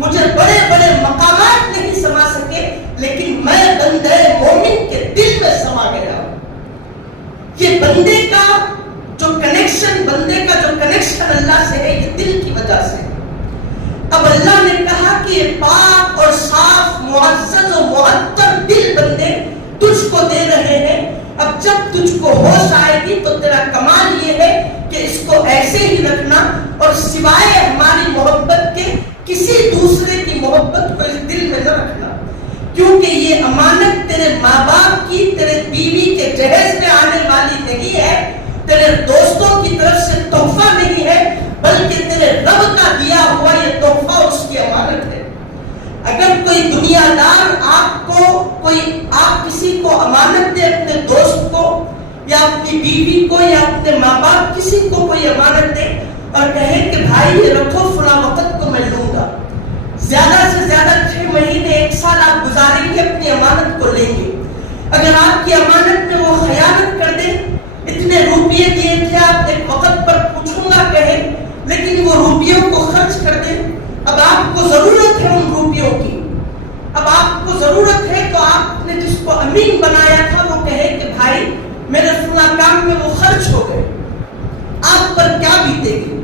مجھے بڑے بڑے مقامات نہیں سما سکے، لیکن میں بندے مومن کے دل میں سما گیا ہوں۔ یہ بندے کا جو کنیکشن اللہ سے ہے، یہ دل کی وجہ سے۔ اب اللہ نے کہا کہ یہ پاک اور صاف معزز و معطر دل بندے تجھ کو دے رہے ہیں۔ اب جب تجھ کو ہوش آئے گی تو تیرا کمال یہ ہے کہ اس کو ایسے ہی رکھنا، اور سوائے ہماری محبت کے کسی دوسرے کی محبت کو اس دل میں نہ رکھنا، کیونکہ یہ امانت تیرے ماں باپ کی، تیرے بیوی کے جہیز میں آنے والی نہیں ہے، تیرے دوستوں کی طرف سے تحفہ نہیں ہے، بلکہ تیرے رب کا دیا ہوا یہ تحفہ اس کی امانت ہے۔ اگر کوئی دنیا دار آپ کسی کو امانت دے، اپنے دوست کو یا اپنی بیوی کو یا اپنے ماں باپ کسی کو کوئی امانت دے اور کہے کہ بھائی یہ رکھو، فلاں وقت کو میں لوں گا، زیادہ سے زیادہ 6 مہینے 1 سال آپ گزاریں گے، اپنی امانت کو لیں گے۔ اگر آپ کی امانت میں وہ خیانت کر دے، اتنے روپیے دیے تھے آپ ایک وقت پر پوچھوں گا کہے، لیکن وہ روپیوں کو خرچ کر دے، اب آپ کو ضرورت ہے ان روپیوں کی، اب آپ کو ضرورت ہے تو آپ نے جس کو امین بنایا تھا وہ کہے کہ بھائی میرے فلاں کام میں وہ خرچ ہو گئے، آپ پر کیا بیتے گی؟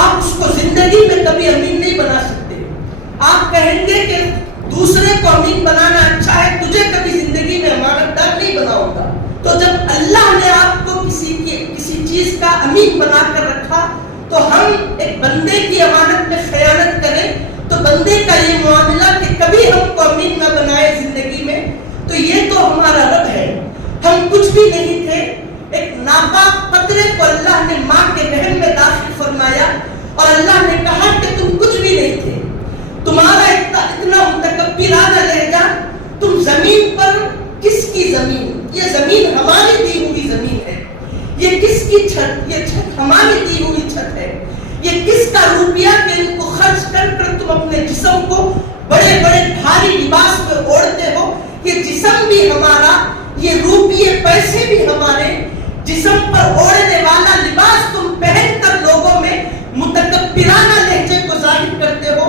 آپ اس کو زندگی میں کبھی امین نہیں بنا سکتے۔ آپ کہیں گے کہ دوسرے کو امین بنانا اچھا ہے، تجھے کبھی زندگی میں امانت دار نہیں بناؤں گا۔ تو جب اللہ نے آپ کو کسی چیز کا امین بنا کر رکھا، تو ہم ایک بندے کی امانت میں خیانت کریں تو بندے کا یہ معاملہ کہ کبھی ہم کو امین نہ بنائے زندگی میں، تو یہ تو ہمارا رب ہے۔ ہم کچھ بھی نہیں تھے، ایک ناپاک قطرے کو اللہ نے ماں کے رحم میں داخل فرمایا اور اللہ نے کہا کہ تم کچھ بھی نہیں تھے، تمہارا اتنا متکبرانہ لہجہ، تم زمین پر کس کی زمین؟ یہ زمین ہماری دی ہوئی زمین ہے، یہ کس کی چھت؟ یہ چھت ہماری دی ہوئی چھت ہے، یہ کس کا روپیہ کہ ان کو خرچ کر کر تم اپنے جسم کو بڑے بڑے بھاری لباس میں اوڑھتے ہو؟ یہ جسم بھی ہمارا، یہ روپیے پیسے بھی ہمارے، جسم پر اوڑھنے والا لباس تم پہن کر لوگوں میں متکبرانہ لہجے کو ظاہر کرتے ہو،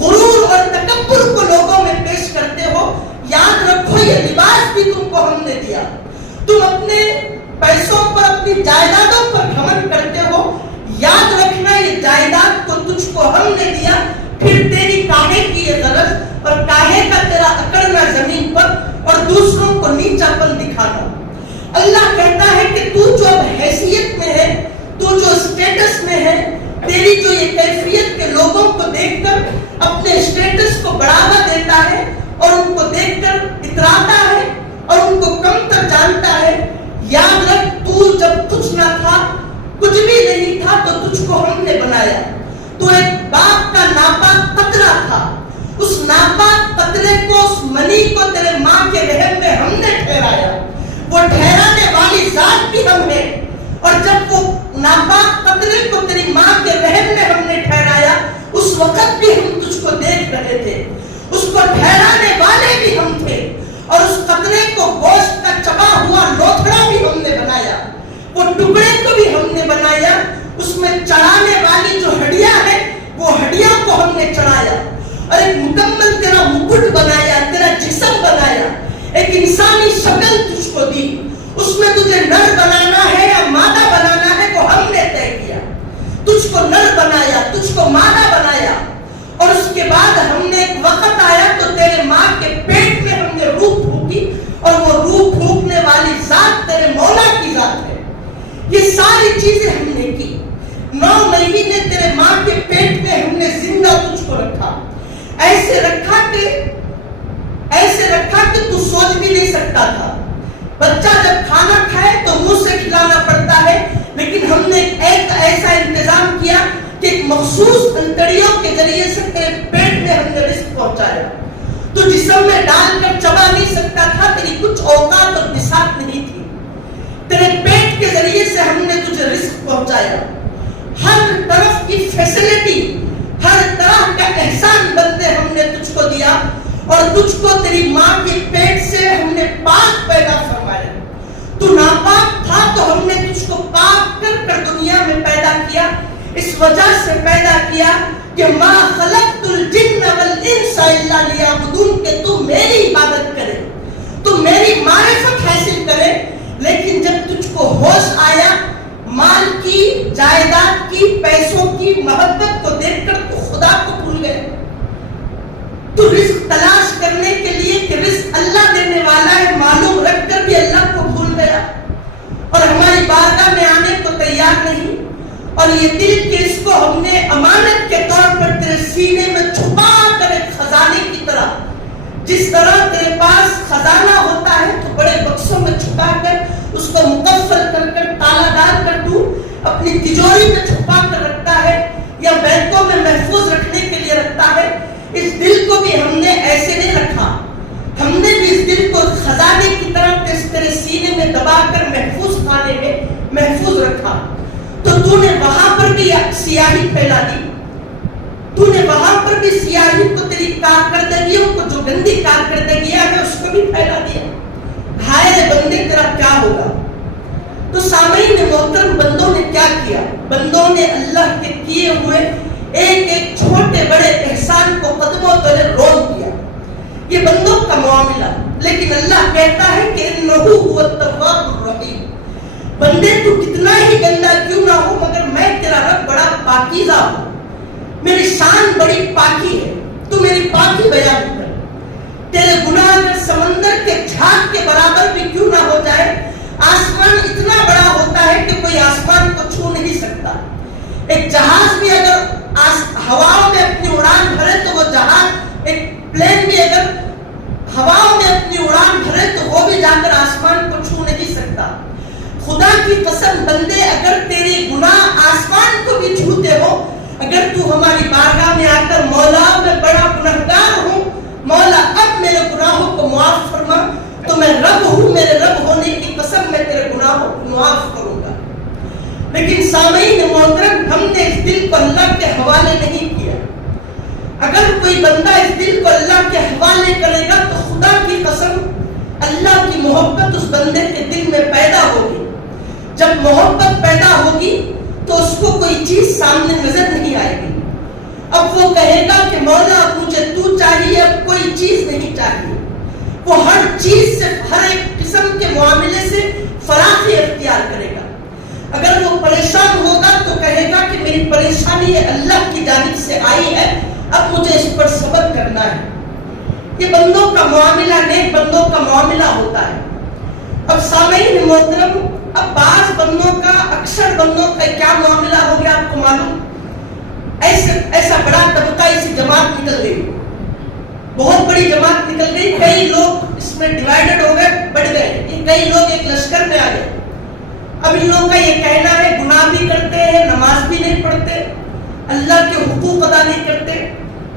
غرور اور تکبر کو لوگوں میں پیش کرتے ہو۔ یاد رکھو یہ لباس بھی تم کو ہم نے دیا، تم اپنے پیسوں پر اپنی جائیدادوں پر گھمنڈ کرتے ہو، یاد رکھنا یہ جائیداد کو تجھ کو ہم نے دیا، پھر تیری کاہے کی یہ غرض اور کاہے کا تیرا اکڑنا زمین پر اور دوسروں کو نیچا پن دکھانا۔ اللہ کہتا ہے کہ تو جو اب حیثیت میں ہے، تو جو اسٹیٹس میں ہے، تیری جو یہ کیفیت کے لوگوں کو دیکھ کر اپنے اسٹیٹس کو بڑھاوا دیتا ہے اور ان کو دیکھ کر اتراتا ہے اور ان کو کم تر جانتا ہے، یاد رکھ تو جب کچھ نہ تھا، کچھ بھی نہیں تھا، تو تجھ کو ہم نے بنایا۔ تو ایک باپ کا ناپاک قطرہ تھا، اس ناپاک قطرے کو، اس منی کو تیرے ماں کے رحم میں ہم نے ٹھہرایا، وہ ٹھہرانے والی ذات بھی ہم ہیں، اور جب وہ ناپاک قطرے کو تیری ماں کے رحم میں ہم نے ٹھہرایا، اس وقت بھی ہم تجھ کو دیکھ رہے تھے، اس کو ٹھہرانے والے بھی ہم تھے، اور اس قطرے کو گوشت کا چبا ہوا لوتھڑا بھی ہم نے بنایا، وہ ٹکڑے کو بھی ہم نے بنایا، اس میں چڑھانے والی جو ہڈیاں ہیں وہ ہڈیاں کو ہم نے چڑھایا، اور ایک مکمل تیرا مکٹ بنایا، تیرا جسم بنایا، ایک انسانی شکل تجھ کو دی، اس میں تجھے نر بنانا ہے یا مادہ بنانا ہے وہ ہم نے طے کیا، تجھ کو نر بنایا، تجھ کو مادہ بنایا، اور اس کے بعد ہم نے ایک وقت آیا تو تیرے ماں کے پیٹ میں ہم نے روح پھونکی، اور وہ روح پھونکنے والی ذات تیرے مولا کی ذات ہے۔ یہ ساری چیزیں ہم نے کی، 9 مہینے تیرے ماں کے پیٹ میں ہم نے زندہ تجھ کو رکھا، ایسے رکھا کہ تو سوچ بھی نہیں سکتا تھا۔ بچہ جب کھانا کھائے تو منہ سے کھلانا پڑتا ہے، لیکن ہم نے ایک ایسا انتظام کیا کہ ایک مخصوص انتڑیوں کے ذریعے سے تیرے پیٹ میں ہم نے رزق پہنچایا، تو جسم میں ڈال کر چبا نہیں سکتا تھا، تیری کچھ اوقات اور بساط نہیں تھی، تیرے پیٹ کے ذریعے سے ہم نے تجھے رزق پہنچایا، ہر طرف کی فیسلٹی، ہر طرح کا احسان بندے ہم نے تجھ کو دیا، اور تجھ کو تیری ماں کے پیٹ سے ہم نے پاک پیدا فرمایا۔ تو ناپاک تھا تو ہم نے تجھ کو پاک کر کر دنیا میں پیدا کیا، اس وجہ سے پیدا کیا کہ ما خلقت الجن والانس الا لیعبدون، کہ تو میری عبادت کرے، تو میری معرفت حاصل کرے۔ لیکن جب تجھ کو ہوش آیا مال کی، جائیداد کی، پیسوں کی محبت کو دیکھ کر تو خدا کو بھول گئے۔ تو رزق تلاش کرنے کے لیے کہ رزق اللہ دینے والا ہے معلوم رکھ کر بھی اللہ کو بھول گیا، اور ہماری بارگاہ میں آنے کو تیار نہیں۔ اور یہ دل کہ اس کو ہم نے امانت کے طور پر تیرے سینے میں چھپا کر ایک خزانے کی طرح، جس طرح تیرے پاس خزانہ ہوتا ہے تو بڑے بکسوں میں چھپا کر اس کو مقفل کر کر تالا ڈال کر تو اپنی تجوری میں چھپا کر رکھتا ہے یا بینکوں میں محفوظ رکھنے کے لیے رکھتا ہے، اس دل کو بھی ہم نے ایسے نہیں رکھا۔ ہم نے بھی اس دل کو خزانے کی طرح تیرے سینے میں دبا کر محفوظ خانے میں محفوظ رکھا۔ تو نے وہاں پر بھی سیاہی پھیلا دی، تو نے وہاں پر بھی سیاہی کو، تیری کارکردگیوں کو، جو گندی کارکردگیاں ہیں اس کو بھی پھیلا دیا۔ ہائے بندے تیرا کیا ہوگا؟ تو سامعین محترم، بندوں نے کیا کیا؟ بندوں نے اللہ کے کیے ہوئے ایک ایک چھوٹے بڑے احسان کو قدموں تلے رول دیا۔ یہ بندوں کا معاملہ، لیکن اللہ کہتا ہے کہ انہ هو التواب الرحیم، بندے تو کتنا ہی گندا کیوں نہ ہو مگر میں تیرا رب بڑا پاکیزہ ہوں، میری شان بڑی پاکی ہے، تو میری پاکی بیان کر۔ تیرے گناہ اگر سمندر کے جھاگ کے برابر بھی کیوں نہ ہو جائے، آسمان اتنا بڑا ہوتا ہے کہ کوئی آسمان کو چھو نہیں سکتا۔ ایک جہاز بھی اگر ہواؤں میں اپنی اڑان بھرے تو وہ جہاز، ایک پلین بھی اگر ہواؤں میں اپنی اڑان بھرے تو وہ بھی جا کر آسمان کو چھو نہیں سکتا۔ خدا کی قسم بندے، اگر تیرے گناہ آسمان کو بھی چھوتے ہو، اگر تو ہماری بارگاہ میں آ کر مولا میں بڑا گنہگار ہوں، مولا اب میرے گناہوں کو معاف فرما، تو میں رب ہوں، میرے رب ہونے کی قسم میں تیرے گناہوں کو معاف کروں گا۔ لیکن سامعین محترم، ہم نے اس دل کو اللہ کے حوالے نہیں کیا۔ اگر کوئی بندہ اس دل کو اللہ کے حوالے کرے گا تو خدا کی قسم اللہ کی محبت اس بندے کے دل میں پیدا ہوگی۔ جب محبت پیدا ہوگی تو اس کو کوئی چیز سامنے نظر نہیں آئے گی۔ اب وہ کہے گا کہ مولا اب مجھے تو چاہیے، اب کوئی چیز نہیں چاہیے۔ وہ ہر چیز سے، ہر ایک قسم کے معاملے سے فراخی اختیار کرے گا۔ اگر وہ پریشان ہوگا تو کہے گا کہ میری پریشانی اللہ کی جانب سے آئی ہے، اب مجھے اس پر صبر کرنا ہے۔ یہ بندوں کا معاملہ، نیک بندوں کا معاملہ ہوتا ہے۔ اب سامعین محترم، اب بعض بندوں کا، اکثر بندوں کا کیا معاملہ ہو گیا آپ کو معلوم؟ ایسا بڑا طبقہ اسی جماعت نکل گئی، بہت بڑی جماعت نکل گئی، کئی لوگ اس میں ڈیوائیڈڈ ہو گئے، بڑھ گئے، کئی لوگ ایک لشکر میں آ گئے۔ اب ان لوگوں کا یہ کہنا ہے گناہ بھی کرتے ہیں، نماز بھی نہیں پڑھتے، اللہ کے حقوق ادا نہیں کرتے۔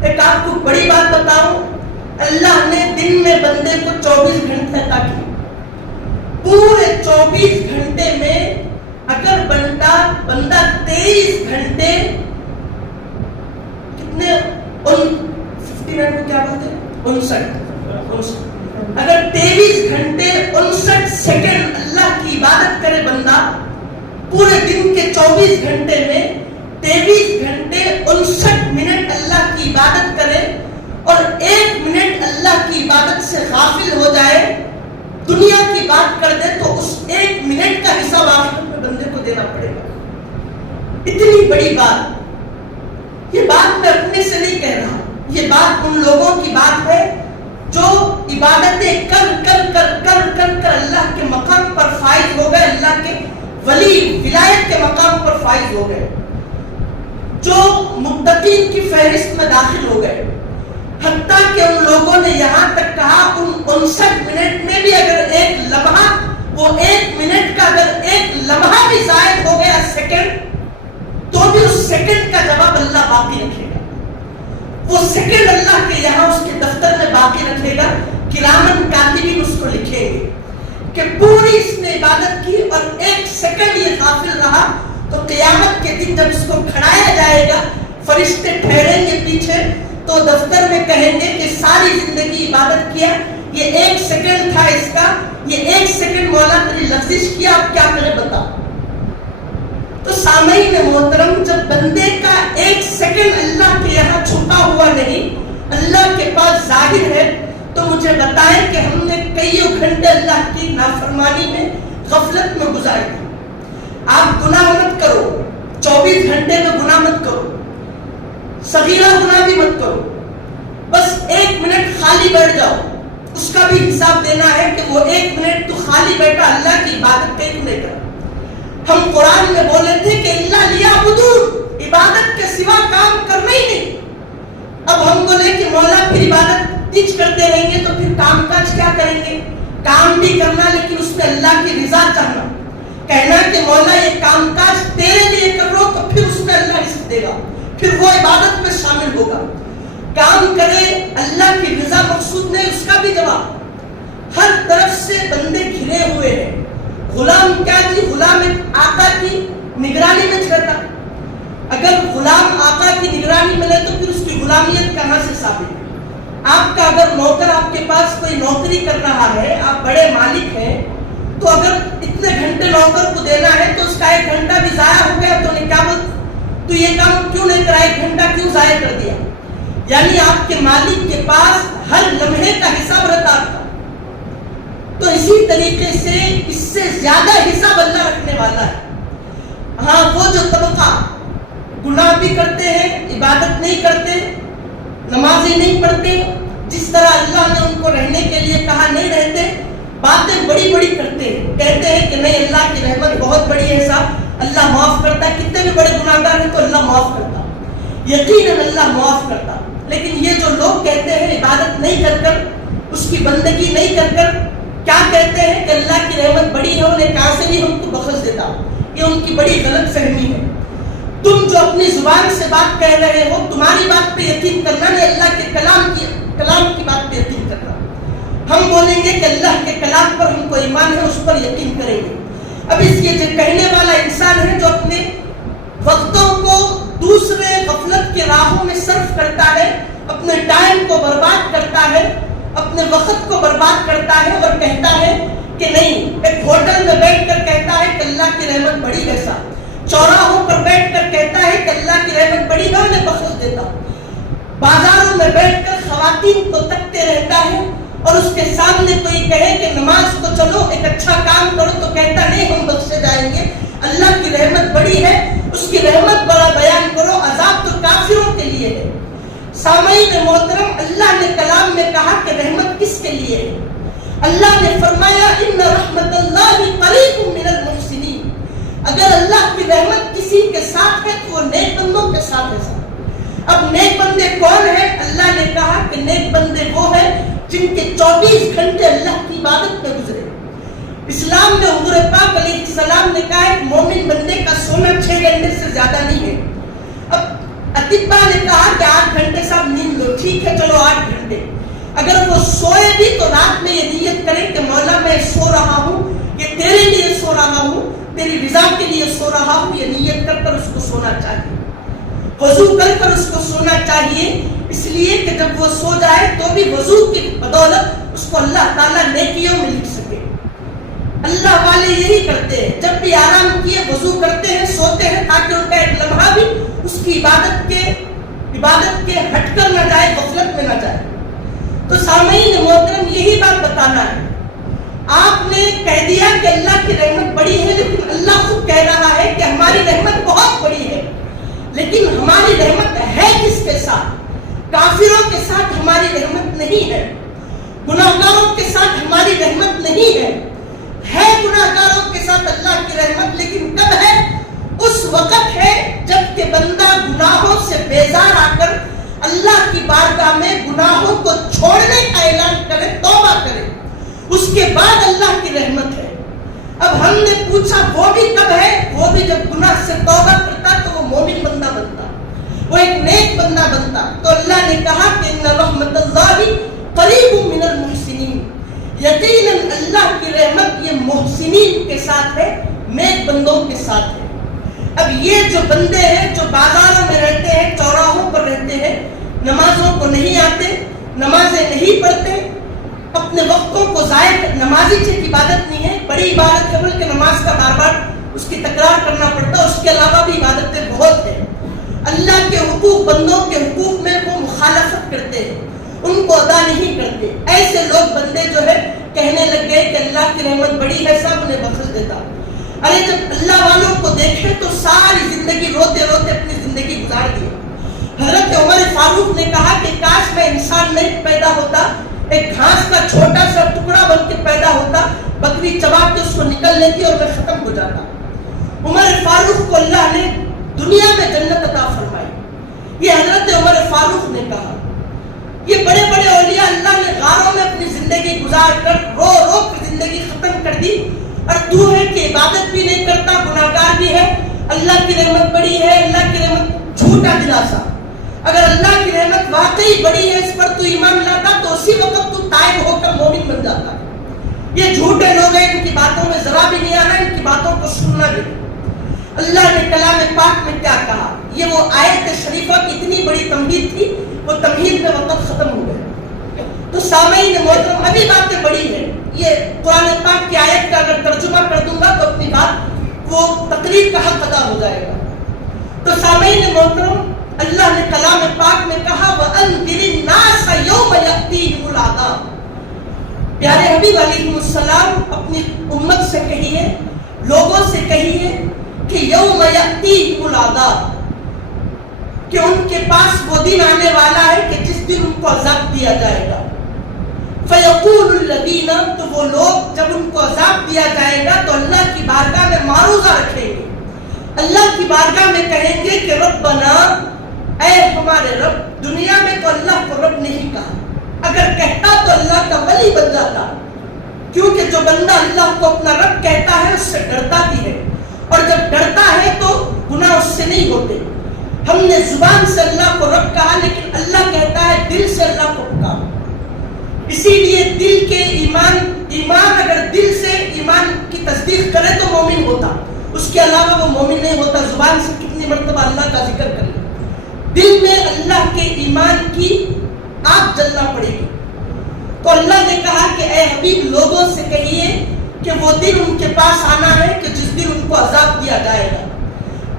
ایک آپ کو بڑی بات بتاؤں، اللہ نے دن میں بندے کو 24 گھنٹے عطا کیے۔ پورے 24 گھنٹے میں اگر بندہ 23 گھنٹے، کتنے 50 منٹ کو کیا بولتے ہیں، 59، اگر 23 گھنٹے 59 سیکنڈ اللہ کی عبادت کرے بندہ، پورے دن کے 24 گھنٹے میں 23 گھنٹے 59 منٹ اللہ کی عبادت کرے اور 1 منٹ اللہ کی عبادت سے غافل ہو جائے، دنیا کی بات کر دے، تو اس 1 منٹ کا حساب آخرت میں بندے کو دینا پڑے گا۔ اتنی بڑی بات، یہ بات میں اپنے سے نہیں کہہ رہا، یہ بات ان لوگوں کی بات ہے جو عبادتیں کر کر کر کر کر کر اللہ کے مقام پر فائز ہو گئے، اللہ کے ولی ولایت کے مقام پر فائز ہو گئے، جو متقین کی فہرست میں داخل ہو گئے۔ حتیٰ کہ ان لوگوں نے یہاں تک کہا ان 59 منٹ میں بھی اگر ایک لمحہ، وہ 1 منٹ کا اگر ایک لمحہ بھی زائد ہو گیا سیکنڈ، تو بھی اس سیکنڈ کا جواب اللہ باقی رکھے گا۔ وہ سیکنڈ اللہ کے یہاں اس کے دفتر میں باقی رکھے گا، کرامن کاتبین اس کو لکھیں گے کہ پوری اس نے عبادت کی اور 1 سیکنڈ یہ غافل رہا، تو قیامت کے دن جب اس کو کھڑایا جائے گا، فرشتے ٹھہریں گے پیچھے، تو دفتر میں کہیں گے کہ ساری زندگی عبادت کیا، یہ 1 سیکنڈ تھا اس کا، یہ 1 سیکنڈ مولا تیری لفظش کیا، اب کیا کرے بتا۔ تو سامعین محترم، جب بندے اللہ کے پاس ظاہر ہے تو مجھے بتائیں کہ ہم نے کئیوں گھنٹے اللہ کی نافرمانی میں غفلت میں گزارے تھے. آپ گناہ مت کرو, 24 گھنٹے میں گناہ مت کرو, صغیرہ گناہ بھی مت کرو, بس 1 منٹ خالی بیٹھ جاؤ, اس کا بھی حساب دینا ہے کہ وہ 1 منٹ تو خالی بیٹھا اللہ کی عبادت پہ کیوں نہیں کرا. ہم قرآن میں بولے تھے کہ اللہ لیعبدون, عبادت کے سوا کام کرنا ہی نہیں. اب ہم بولے کہ مولا پھر عبادت تیج کرتے رہیں گے تو پھر کام کاج کیا کریں گے؟ کام بھی کرنا لیکن اس میں اللہ کی رضا چاہنا, کہنا کہ مولا یہ کام کاج تیرے لیے کر رہا ہو تو پھر اس میں اللہ رزق دے گا, پھر وہ عبادت میں شامل ہوگا. کام کرے اللہ کی رضا مقصود نہیں, اس کا بھی جواب. ہر طرف سے بندے گھرے ہوئے ہیں. غلام کیا جی؟ غلام ایک آقا کی نگرانی میں چلتا. اگر غلام آقا کی نگرانی میں لے تو پھر اس کی غلامیت کہاں سے ثابت؟ آپ کا اگر نوکر آپ کے پاس کوئی نوکری کر رہا ہے, آپ بڑے مالک ہیں, تو اگر اتنے گھنٹے نوکر کو دینا ہے تو اس کا 1 گھنٹہ بھی ضائع ہو گیا تو کیا بول تو یہ کام کیوں نہیں کرا, 1 گھنٹہ کیوں ضائع کر دیا؟ یعنی آپ کے مالک کے پاس ہر لمحے کا حساب رہتا تھا. تو اسی طریقے سے اس سے زیادہ حساب اللہ رکھنے والا ہے. ہاں وہ جو طبقہ گناہ بھی کرتے ہیں, عبادت نہیں کرتے, نمازیں نہیں پڑھتے, جس طرح اللہ نے ان کو رہنے کے لیے کہا نہیں رہتے, باتیں بڑی بڑی کرتے ہیں, کہتے ہیں کہ نہیں اللہ کی رحمت بہت بڑی ہے صاحب, اللہ معاف کرتا ہے, کتنے بھی بڑے گناہگار ہیں تو اللہ معاف کرتا, یقیناً اللہ معاف کرتا. لیکن یہ جو لوگ کہتے ہیں عبادت نہیں کر کر, اس کی بندگی نہیں کر کر, کیا کہتے ہیں کہ اللہ کی رحمت بڑی ہے, انہیں کہاں سے بھی ہم کو بخش دیتا, یہ ان کی بڑی غلط فہمی ہے. تم جو اپنی زبان سے بات کہہ رہے ہو, تمہاری بات پہ یقین کرنا نہیں, اللہ کے کلام کی بات پہ یقین کرنا. ہم بولیں گے کہ اللہ کے کلام پر ہم کو ایمان ہے, اس پر یقین کریں گے. اب اس یہ جو کہنے والا انسان ہے جو اپنے وقتوں کو دوسرے غفلت کے راہوں میں صرف کرتا ہے, اپنے ٹائم کو برباد کرتا ہے, اپنے وقت کو برباد کرتا ہے اور کہتا ہے کہ نہیں, ایک ہوٹل میں بیٹھ کر کہتا ہے کہ اللہ کی رحمت بڑی ہے صاحب, چوراہوں پر بیٹھ کر کہتا ہے کہ اللہ کی رحمت بڑی ہے, انہیں بخش دیتا. بازاروں میں بیٹھ کر خواتین کو تکتے رہتا ہے اور اس کے سامنے کوئی کہے کہ نماز کو چلو ایک اچھا کام کرو تو کہتا نہیں ہم بخشے جائیں گے, اللہ کی رحمت بڑی ہے, اس کی رحمت بڑا بیان کرو, عذاب تو کافروں کے لیے ہے. سامعین محترم, اللہ نے کلام میں کہا کہ رحمت کس کے لیے ہے؟ اللہ نے فرمایا ان رحمت اللہ قریب من المحسنین. اگر اللہ کی رحمت کسی کے ساتھ ہے تو وہ نیک بندوں کے ساتھ ہے. اب نیک بندے کون ہیں؟ اللہ نے کہا کہ نیک بندے وہ ہیں جن کے 24 گھنٹے اللہ کی عبادت میں گزرے. اسلام میں حضور پاک علیہ السلام نے کہا ایک مومن بندے کا سونا 6 گھنٹے سے زیادہ نہیں ہے. اب اطباء نے کہا کہ 8 گھنٹے صاحب نیند لو, ٹھیک ہے چلو 8 گھنٹے. اگر وہ سوئے بھی تو رات میں یہ نیت کرے کہ مولا میں سو رہا ہوں, یہ تیرے لیے سو رہا ہوں, تیری رضا کے لیے سو رہا ہوں, یہ نیت کر کر اس کو سونا چاہیے, وضو کر کر اس کو سونا چاہیے. اس لیے کہ جب وہ سو جائے تو بھی وضو کی بدولت اس کو اللہ تعالیٰ نیکیوں میں لکھ سکے. اللہ والے یہی کرتے ہیں, جب بھی آرام کیے وضو کرتے ہیں, سوتے ہیں تاکہ ان کا ایک لمحہ بھی اس کی عبادت کے ہٹ کر نہ جائے, غفلت میں نہ جائے. تو سامعین محترم یہی بات بتانا ہے. آپ نے کہہ دیا کہ اللہ کی رحمت بڑی ہے, لیکن اللہ خود کہہ رہا ہے کہ ہماری رحمت بہت بڑی ہے. لیکن ہماری رحمت ہے کس کے ساتھ؟ کافروں کے ساتھ ہماری رحمت نہیں ہے, گناہگاروں کے ساتھ ہماری رحمت نہیں ہے. ہے گناہگاروں کے ساتھ اللہ کی رحمت, لیکن کب ہے؟ اس وقت ہے جب کہ بندہ گناہوں سے بیزار آ کر اللہ کی بارگاہ میں گناہوں کو چھوڑنے کا اعلان کرے, توبہ کرے, اس کے بعد اللہ کی رحمت ہے. اب ہم نے پوچھا وہ بھی کب ہے؟ وہ بھی جب گناہ سے توبہ کرتا تو وہ مومن بندہ بنتا, وہ ایک نیک بندہ بنتا. تو اللہ نے کہا کہ ان رحمت اللہ قریب من المحسنین, یقیناً اللہ کی رحمت یہ محسنین کے ساتھ ہے, نیک بندوں کے ساتھ ہے. اب یہ جو بندے ہیں جو بازاروں میں رہتے ہیں, چوراہوں پر رہتے ہیں, نمازوں کو نہیں آتے, نمازیں نہیں پڑھتے, اپنے وقتوں کو ضائع, نمازی صرف عبادت نہیں ہے, بڑی عبادت ہے, بلکہ نماز کا بار بار اس کی تکرار کرنا پڑتا ہے, اس کے علاوہ بھی عبادتیں بہت ہیں. اللہ کے حقوق, بندوں کے حقوق میں وہ مخالفت کرتے ہیں, ان کو ادا نہیں کرتے. ایسے لوگ بندے جو ہے کہنے لگ گئے کہ اللہ کی رحمت بڑی ہے, سب انہیں بخش دیتا. ارے جب اللہ والوں کو دیکھے تو ساری زندگی روتے روتے اپنی زندگی گزار دی. حضرت عمر فاروق نے کہا کہ کاش میں انسان نہیں پیدا ہوتا, ایک گھاس کا چھوٹا سا ٹکڑا بن کے پیدا ہوتا, بکری چبا کے اس کو نکل لیتی اور میں ختم ہو جاتا. عمر فاروق کو اللہ نے دنیا میں جنت عطا فرمائی. یہ حضرت عمر فاروق نے کہا. یہ بڑے بڑے اولیاء اللہ نے غاروں میں اپنی زندگی گزار کر رو رو کر زندگی ختم کر دی, اور تو ہے کہ عبادت بھی نہیں کرتا, گناہگار بھی ہے, اللہ کی رحمت بڑی ہے, اللہ کی رحمت جھوٹا دلاسا. اگر اللہ کی رحمت واقعی بڑی ہے, اس پر تو ایمان لاتا تو اسی وقت تو تائب ہو کر مومن بن جاتا. یہ جھوٹے لوگ ہیں, ان کی باتوں میں ذرا بھی نہیں آنا, ان کی باتوں کو سننا بھی. اللہ نے کلام پاک میں کیا کہا, یہ وہ آیت شریفہ کی اتنی بڑی تمہید تھی, وہ تمہید میں وقت ختم ہو گیا. تو سامعین محترم, ابھی باتیں بڑی ہیں. یہ قرآن پاک کی آیت کا اگر ترجمہ کر دوں گا تو اپنی بات وہ تقریر کا حق ادا ہو جائے گا. تو سامعین محترم, اللہ نے کلام پاک میں کہا وَأَنذِرِ النَّاسَ يَوْمَ يَأْتِيهِمُ الْعَذَابُ. پیارے حبیب علیہ السلام اپنی امت سے کہیے, لوگوں سے کہیے کہ یوم یأتیہم العذاب, کہ ان کے پاس وہ دن آنے والا ہے کہ جس دن ان کو عذاب دیا جائے گا. فیقول الذین, تو وہ لوگ جب ان کو عذاب دیا جائے گا تو اللہ کی بارگاہ میں معروضہ رکھیں گے, اللہ کی بارگاہ میں کہیں گے کہ ربنا, اے ہمارے رب. دنیا میں تو اللہ کو رب نہیں کہا, اگر کہتا تو اللہ کا ولی بن جاتا, کیونکہ جو بندہ اللہ کو اپنا رب کہتا ہے اس سے ڈرتا بھی ہے, اور جب ڈرتا ہے تو گناہ اس سے نہیں ہوتے. ہم نے زبان سے اللہ کو رب کہا, لیکن اللہ کہتا ہے دل سے اللہ کو پکارو. اسی لیے دل کے ایمان اگر دل سے ایمان کی تصدیق کرے تو مومن ہوتا, اس کے علاوہ وہ مومن نہیں ہوتا. زبان سے کتنی مرتبہ اللہ کا ذکر کرے, دل میں اللہ کے ایمان کی آگ جلنا پڑے گی. تو اللہ نے کہا کہ اے حبیب لوگوں سے کہیے کہ وہ دن ان کے پاس آنا ہے کہ جس دن ان کو عذاب دیا جائے گا.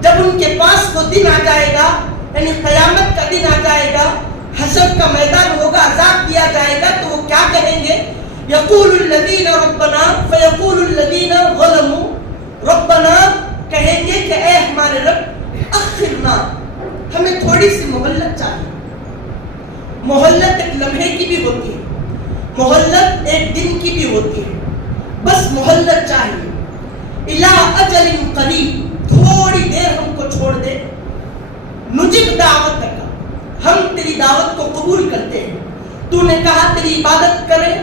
جب ان کے پاس وہ دن آ جائے گا, یعنی قیامت کا دن آ جائے گا, حشر کا میدان ہوگا, عذاب دیا جائے گا, تو وہ کیا کہیں گے, یقول الذین ربنا, فیقول الذین ظلموا ربنا, کہیں گے کہ اے ہمارے رب اخرنا, ہمیں تھوڑی سی مہلت چاہیے. مہلت ایک لمحے کی بھی ہوتی ہے, مہلت ایک دن کی بھی ہوتی ہے, بس مہلت چاہیے. الی اجل قریب, تھوڑی دیر ہم کو چھوڑ دے. نجب دعوت کا, ہم تیری دعوت کو قبول کرتے ہیں. تو نے کہا تیری عبادت کریں,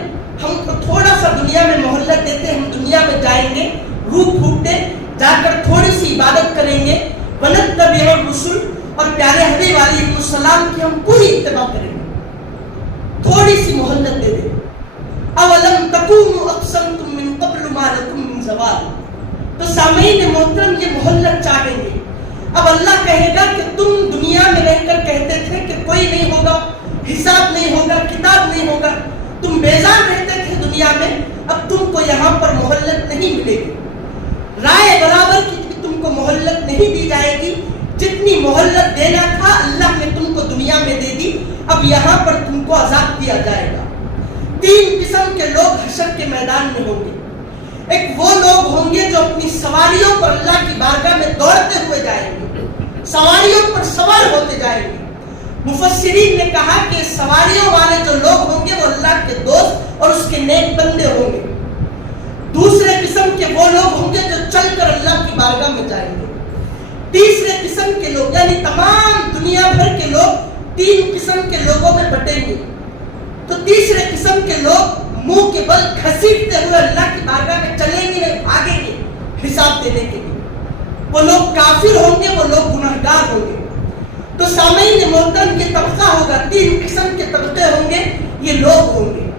ہم کو تھوڑا سا دنیا میں مہلت دیتے, ہم دنیا میں جائیں گے روح پھوٹتے, جا کر تھوڑی سی عبادت کریں گے. ونتبع الرسل, اور پیارے حبیب علیہ السلام کی ہم پوری اتباع کریں گے, تھوڑی سی مہلت دے دیں. اولم تکونوا اقسمتم من قبل ما لکم من زوال. تو سامعین محترم یہ مہلت چاہیں گے. اب اللہ کہے گا کہ تم دنیا میں رہ کر کہتے تھے کہ کوئی نہیں ہوگا, حساب نہیں ہوگا, کتاب نہیں ہوگا, تم بیزار رہتے تھے دنیا میں, اب تم کو یہاں پر مہلت نہیں ملے گی. رائے برابر کی تم کو مہلت نہیں دی جائے گی. جتنی مہلت دینا تھا اللہ نے تم کو دنیا میں دے دی, اب یہاں پر تم کو عذاب دیا جائے گا. 3 قسم کے لوگ حشر کے میدان میں ہوں گے. ایک وہ لوگ ہوں گے جو اپنی سواریوں پر اللہ کی بارگاہ میں دوڑتے ہوئے جائیں گے, سواریوں پر سوار ہوتے جائیں گے. مفسرین نے کہا کہ سواریوں والے جو لوگ ہوں گے وہ اللہ کے دوست اور اس کے نیک بندے ہوں گے. دوسرے قسم کے وہ لوگ ہوں گے جو چل کر اللہ کی بارگاہ میں جائیں گے. تیسرے قسم کے لوگ, یعنی تمام دنیا بھر کے لوگ 3 قسم کے لوگوں میں بٹیں گے. تو تیسرے قسم کے لوگ منہ کے بل گھسیٹتے ہوئے اللہ کی بارگاہ میں چلیں گے, نہیں بھاگیں گے حساب دینے کے لیے. وہ لوگ کافر ہوں گے, وہ لوگ گناہگار ہوں گے. تو سامعین محترم یہ طبقہ ہوگا, 3 قسم کے طبقے ہوں گے, یہ لوگ ہوں گے.